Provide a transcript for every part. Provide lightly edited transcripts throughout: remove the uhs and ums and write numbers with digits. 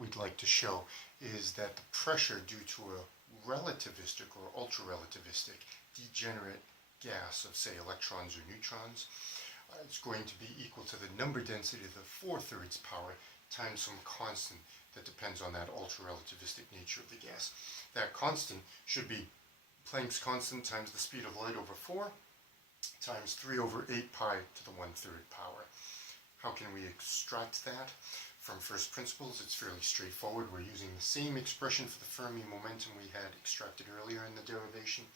what we'd like to show is that the pressure due to a relativistic or ultra-relativistic degenerate gas of, say, electrons or neutrons is going to be equal to the number density of the 4/3 power times some constant that depends on that ultra-relativistic nature of the gas. That constant should be Planck's constant times the speed of light over 4 times 3/8 pi to the 1/3 power. How can we extract that? From first principles, it's fairly straightforward. We're using the same expression for the Fermi momentum we had extracted earlier in the derivation.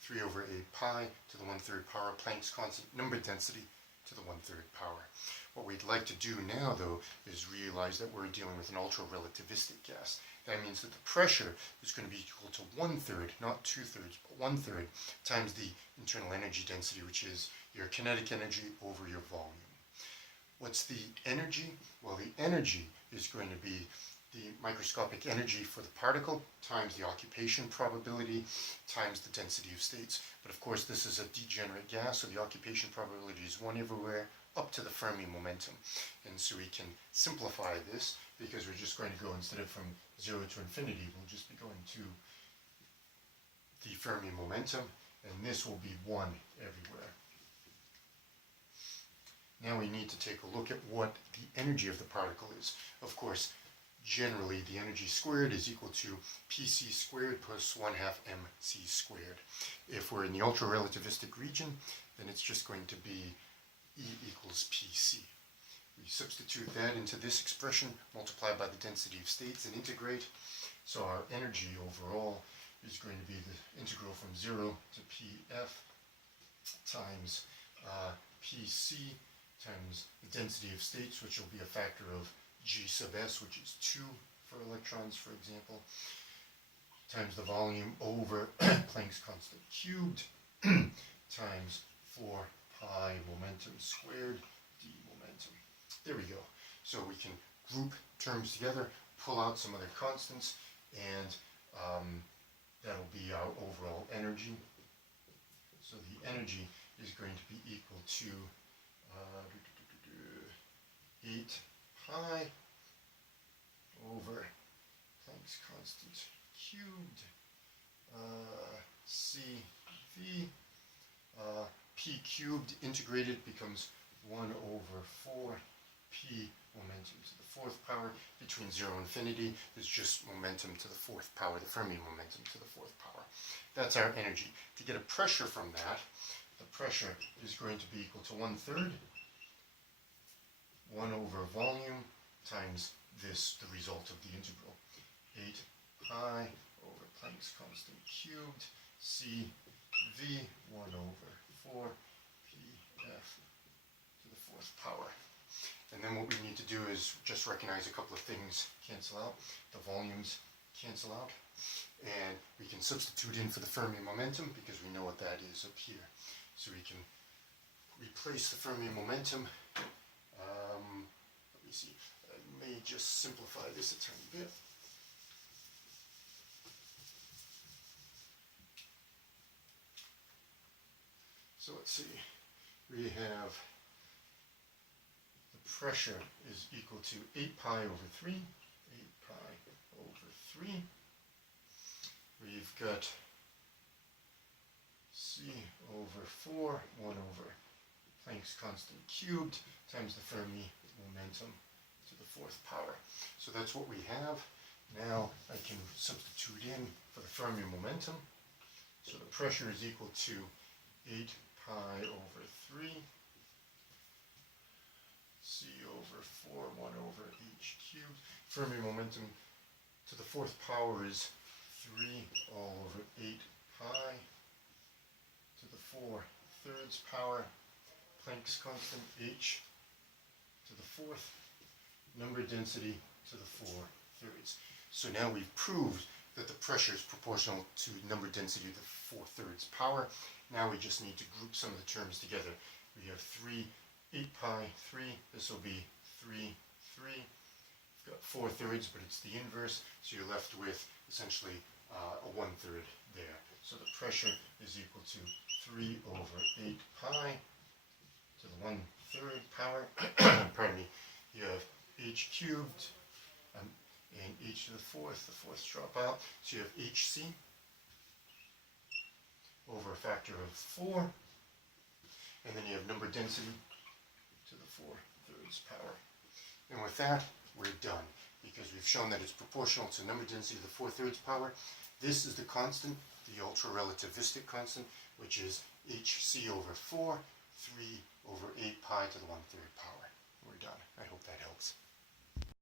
3/8 pi to the 1/3 power, Planck's constant number density to the 1/3 power. What we'd like to do now, though, is realize that we're dealing with an ultra-relativistic gas. That means that the pressure is going to be equal to 1/3, not 2/3, but 1/3 times the internal energy density, which is your kinetic energy over your volume. What's the energy? Well, the energy is going to be the microscopic energy for the particle times the occupation probability times the density of states. But of course, this is a degenerate gas, so the occupation probability is 1 everywhere up to the Fermi momentum. And so we can simplify this because we're just going to go, instead of from 0 to infinity, we'll just be going to the Fermi momentum, and this will be 1 everywhere. Now we need to take a look at what the energy of the particle is. Of course, generally the energy squared is equal to Pc squared plus 1/2 mc squared. If we're in the ultra-relativistic region, then it's just going to be E equals Pc. We substitute that into this expression, multiply by the density of states, and integrate. So our energy overall is going to be the integral from 0 to Pf times Pc times the density of states, which will be a factor of G sub s, which is 2 for electrons, for example, times the volume over Planck's constant cubed times 4 pi momentum squared d momentum. There we go. So we can group terms together, pull out some other constants, and that'll be our overall energy. So the energy is going to be equal to 8 pi over Planck's constant cubed CV. P cubed integrated becomes 1 over 4 P momentum to the 4th power. Between 0 and infinity, there's just momentum to the 4th power, the Fermi momentum to the 4th power. That's our energy. To get a pressure from that, the pressure is going to be equal to 1/3, 1 over volume times this, the result of the integral. 8 pi over Planck's constant cubed, CV, 1 over 4 Pf to the 4th power. And then what we need to do is just recognize a couple of things cancel out. The volumes cancel out. And we can substitute in for the Fermi momentum because we know what that is up here. So we can replace the Fermi momentum. Let me see. I may just simplify this a tiny bit. So let's see. We have the pressure is equal to 8 pi over 3. 8 pi over 3. We've got C over 4, 1 over Planck's constant cubed times the Fermi momentum to the 4th power. So that's what we have. Now I can substitute in for the Fermi momentum. So the pressure is equal to 8 pi over 3, C over 4, 1 over h cubed. Fermi momentum to the 4th power is 3 all over 8 pi to the 4/3 power. Planck's constant h to the 4th, number density to the 4/3. So now we've proved that the pressure is proportional to number density to the 4/3 power. Now we just need to group some of the terms together. We have 8 pi, 3, this will be 3, 3. We've got 4/3, but it's the inverse, so you're left with essentially a 1/3 there. So the pressure is equal to 3 over 8 pi to the 1/3 power. Pardon me. You have h cubed, and h to the fourths drop out. So you have hc over a factor of 4, and then you have number density to the 4/3 power. And with that, we're done, because we've shown that it's proportional to number density to the 4/3 power. This is the constant, the ultra-relativistic constant, which is hc over 4, 3 over 8 pi to the 1/3 power. We're done. I hope that helps.